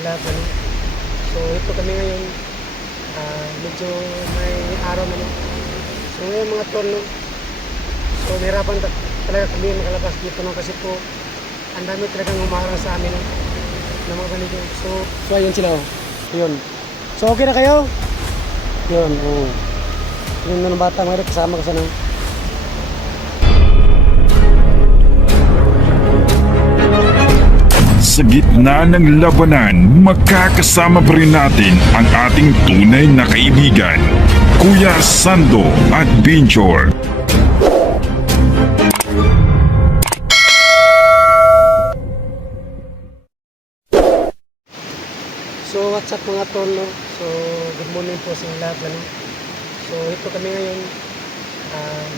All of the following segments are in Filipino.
Laban. So ito kami ngayon, medyo may araw na. So ngayon mga tol, no? So nahirapan talaga kami makalabas dito, no? Kasi po ang dami talagang humarang sa amin, no? Ng mga ganito. So ayun sila, oh. Yun. So okay na kayo? Yun, oh. Yun na ng bata, mga kasama ko sana. Sa gitna ng labanan, magkakasama pa rin natin ang ating tunay na kaibigan, Kuya Sando at Binjor. So what's up mga tol, no? So good morning po sa lahat, ano? So ito kami ngayon,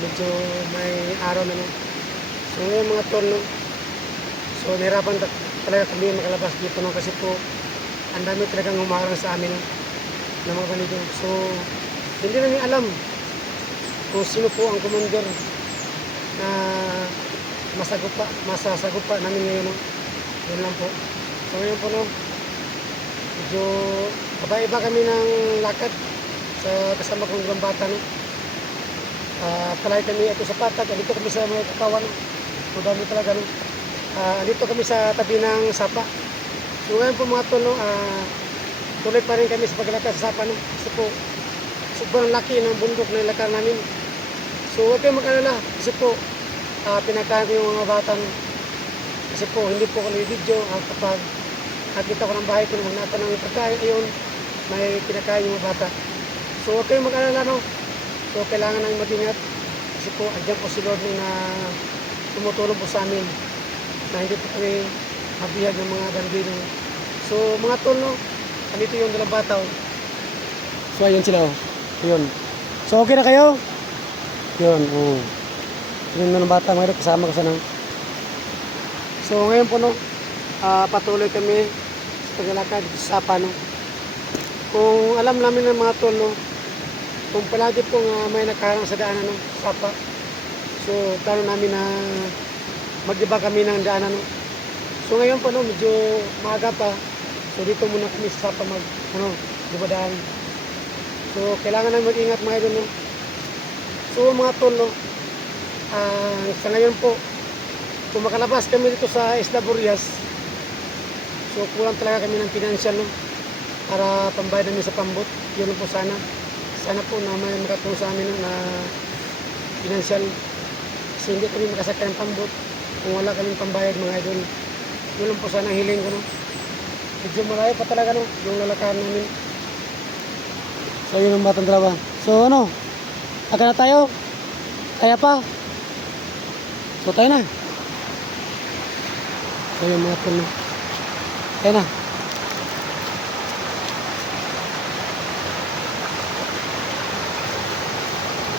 medyo may araw na, no? So ngayon mga tol, no? So nahirapan talaga kami makalabas dito, no? Kasi po ang dami talagang humarang sa amin, no? Ng mga ganito. So hindi namin alam kung sino po ang commander na masasagupa namin ngayon, no? Yun lang po. So ngayon po, no, medyo iba kami ng lakad sa kasama kong ibang bata, no? Palay kami ito sa patag, dito kami sa mga kakawan, no? So dami talaga, no? Dito kami sa tabi ng sapa. So ngayon po mga tol, no, tuloy pa rin kami sa paglalakad sa sapa, no? Kasi po sobrang laki ng bundok na ilakar namin. So huwag kayong mag-alala kasi po pinakain ko yung mga bata, no? Kasi po hindi po kami video kapag nakita ko ng bahay ko naman nata ng pagkain, ayun, may pinakain yung mga bata. So huwag kayong mag-alala, no? So kailangan nang mag-ingat kasi po andyan po si Lord na tumutulong po sa amin na hindi po kami mabihag ng mga bandino. So mga tol, no, andito yung dalang bata, oh. So ayun sila, oh. Yun. So okay na kayo? Yun, oh. Yun na ng bata, mga kasama ko sana. So ngayon po, no, patuloy kami sa paglalakad sa sapa, no. Kung alam namin ng mga tol, no, kung palagi pong may nakaharang sa daanan, no, sapa. So plano namin na mag-iba kami ng daanan, no. So ngayon po, no, medyo maaga pa. So dito muna kami sa sapa dibadaan. So kailangan namin mag-ingat mga idol, no. So mga tol, no, sa ngayon po, kung makalabas kami dito sa Isla Burias, so kulang talaga kami ng financial, no, para pambayad namin sa pambot. Yun po sana. Sana po na may makatulong sa amin, no, na financial. Kasi hindi kami makasakay ng pambot kung wala kaming pambayad mga idol. Yun po sana hiling ko, no. Medyo malayo pa talaga, no, yung lalakaran namin. So yun ang batang dalawa. So ano, aga na tayo? Kaya pa? So tayo na. So yun mga tol, no. Tayo na.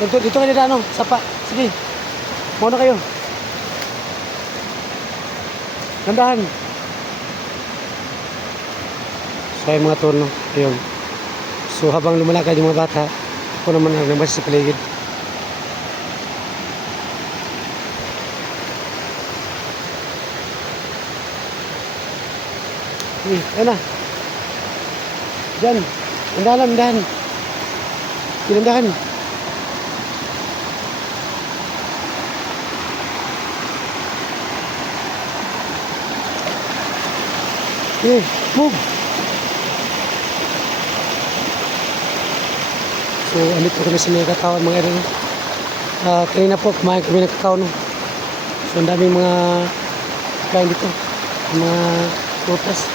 Dito kayo na, ano, sapa. Sige. Muna kayo. Gandahan. So ayun mga tol, no. Ayun. So habang lumalakad yung mga bata, ako naman ang nabasa sa paligid. Ayan na. Diyan. Andahan. Pinandahan. Move. So, andito kami sa mga kakao, mga idol. Kanina po, kumain kami ng kakao, no. So, ang daming mga kain dito. Mga prutas.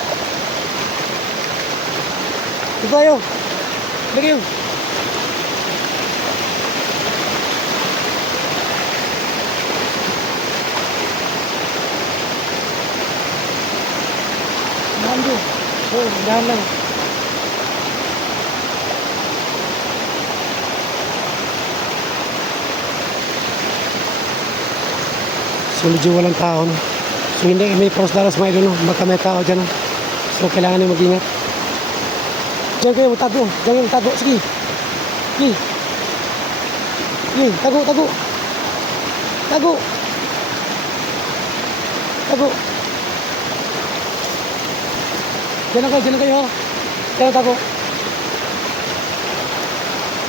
Dito tayo. Lagi yun. Dahan doon. Dahan lang. So medyo walang tao, no? So hindi may prosdaras mga idol, no? Baka may tao dyan, no? So kailangan nyo mag-ingat. Diyan kayo magtago. Diyan kayo magtago. Sige. Tago. Diyan lang kayo. Diyan tago.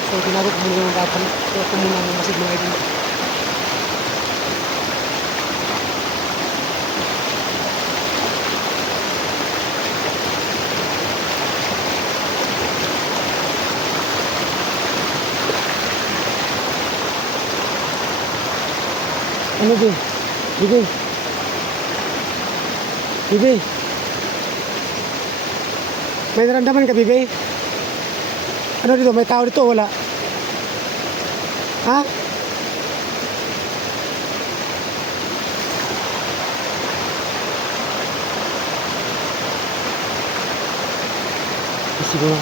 So, tinago ko muna yung bata. So, ako muna ang masid mga idol. Ano, Bi? Bibi? Bibi? May naramdaman ka, Bibi? Ano dito? May tao dito o wala? Ha? Siguro.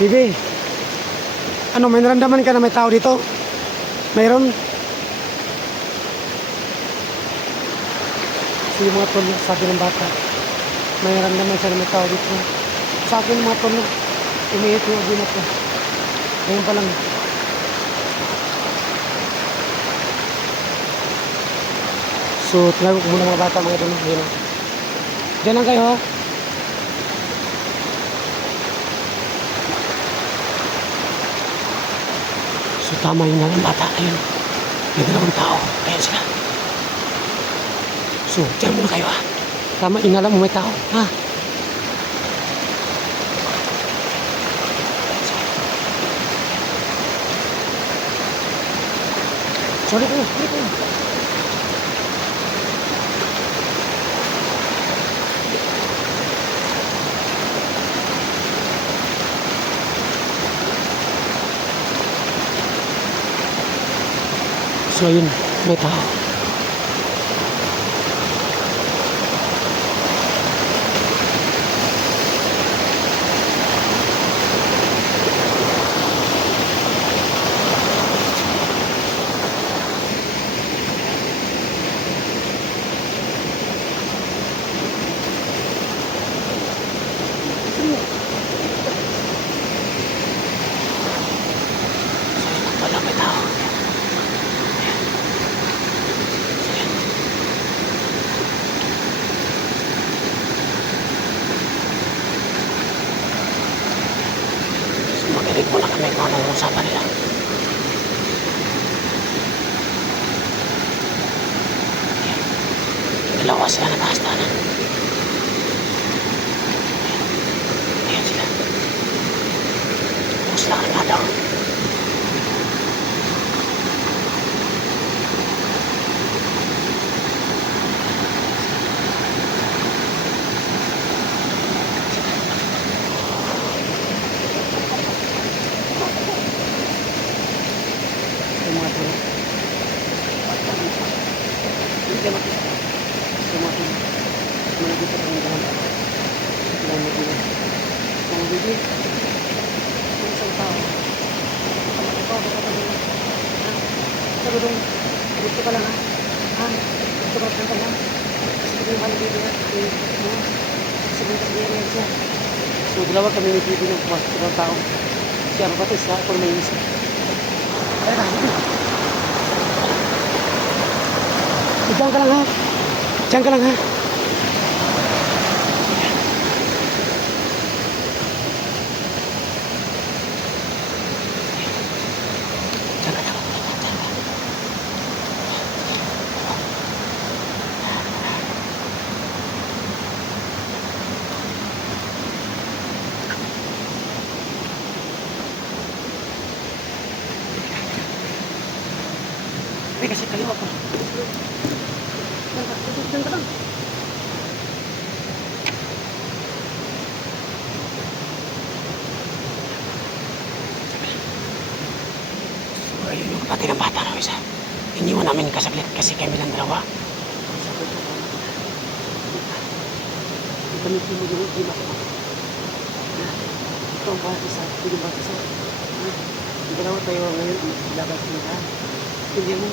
Bibi? Ano, may naramdaman ka na may tao dito? Mayroon? Sige mga tol, sabi ng bata. May naramdaman siya na may tao dito. Sa akin mga tol, umiit yung aginat ko. Ngayon pa lang. So, tinago ko muna mga bata mga tol. Diyan lang kayo ha. So, tama yung mga bata. Ayun. May dalawang tao. Ayun sila. So, diyan muna kayo ha. Tama, inalam mo may tao. Ha? Sorry po. So, ayun, may tao. Wala may tao. So, makinig muna kami kung anong usapan nila. Dalawa sila na bahastanan. Ayan sila. Tapos lang ang daw. Gusto ka lang ha? Ha? Gusto ka lang ha? Sige yung halibig na. Sige yung halibig na siya. So, dalawa kami ni Bibi ng pumasok ng tao. Siya ang batis ha? Kung may isa. Ay, Bibi. Diyan ka lang ha? Diyan ka lang ha? Uy, kasi kaliwa ko. Diyan ka lang. So, ayun yung kapatid ng bata na isa. Iniwan namin kasaglit kasi kami lang dalawa. Kami pinulunod din ako. Ito ang bata sa, ito yung bata sa. Dalawa tayo ngayon, ilabas mo ha. Hindi mo.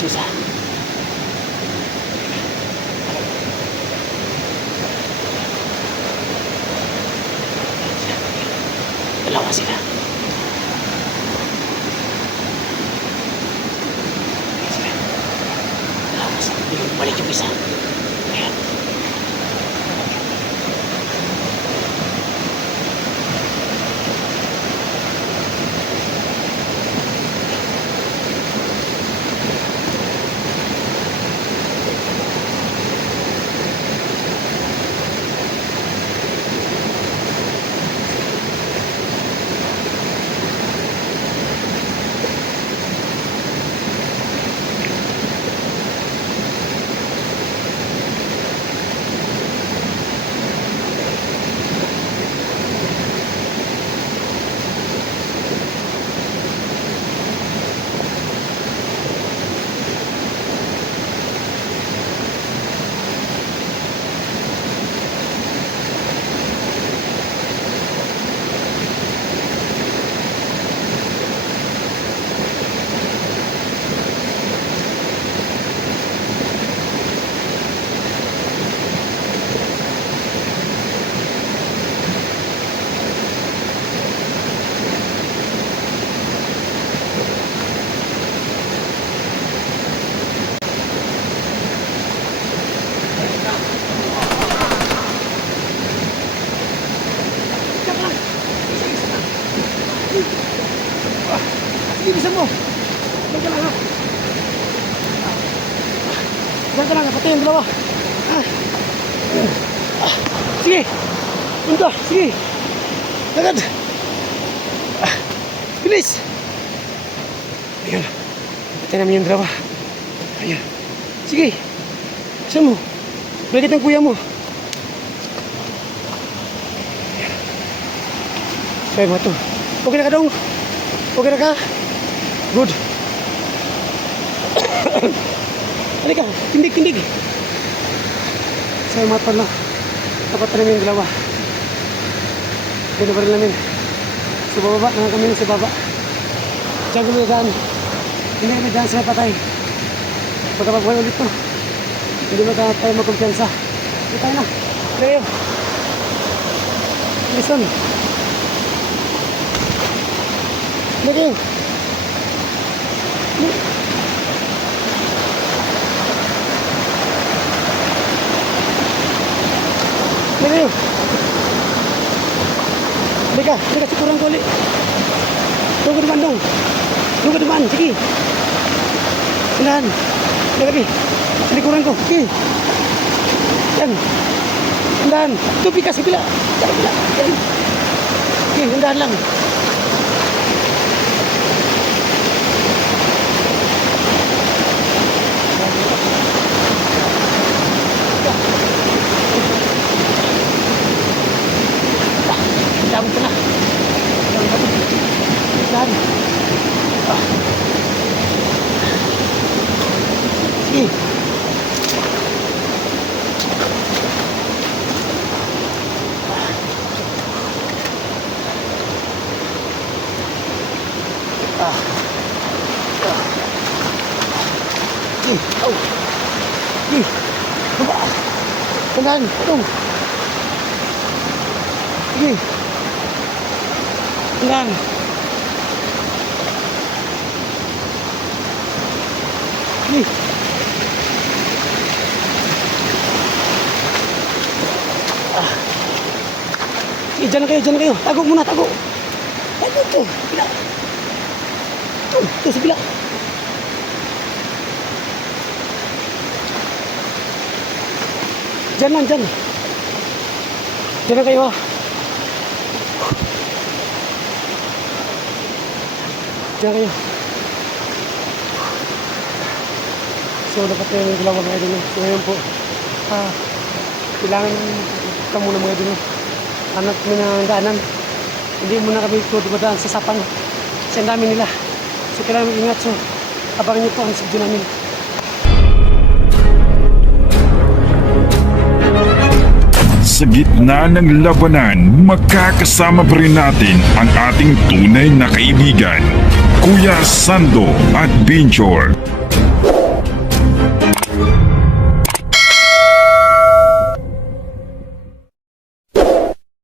si isa. Dalawa sila. Balik yung isa. Ayan. Sige, bisa mo. Diyan ka lang ha. Diyan ka lang ha, pati yung dalawa. Sige. Punta, sige. Agad. Bilis. Ayan. Pati namin yung dalawa. Ayan. Sige. Bisa mo. Balik ang kuya mo. Kaya mo ito. Okay na ka dong. Okay na ka. Good. Halika, tindig. Saya mata lang. Dapat namin yung dalawa. Pinabaril namin. Sa baba, naman kami sa baba. Diyan kami daan. Hindi kami daan sa patay. Pagkapagbuhay ulit to. Hindi mo tayo magkumpiyansa. Hindi tayo na. Leo. Listen. Lagi. Lagi. Lika, kurang kulit. Tunggu depan dong. Tunggu depan, sige. Sendahan. Lagi. Ini kurang kok. Oke. Yan. Sendahan. Tuh pika sebelah. Sebelah. Oke, sendahan lang. Cabut na. Saan? Sige. Sige. Oh. Sige. Baba. Tandaan. Itong. Sige. Tandaan. Sige. Sige, dyan na kayo. Tago muna, tago. Tago ito. Bila. Ito, sa bila. Dyan lang, dyan. Dyan na kayo ha. Dyan kayo. So, dapat na yung dalawa mga idol. So, ngayon po, kailangan kita muna mga idol. Hanap kami ng daanan. Hindi muna kami dumadaan sa sapang. Kasi ang dami nila. So, kailangan mag-ingat. So, abangan niyo po ang video namin. Sa gitna ng labanan, magkakasama pa rin natin ang ating tunay na kaibigan, Kuya Sando at Binchor.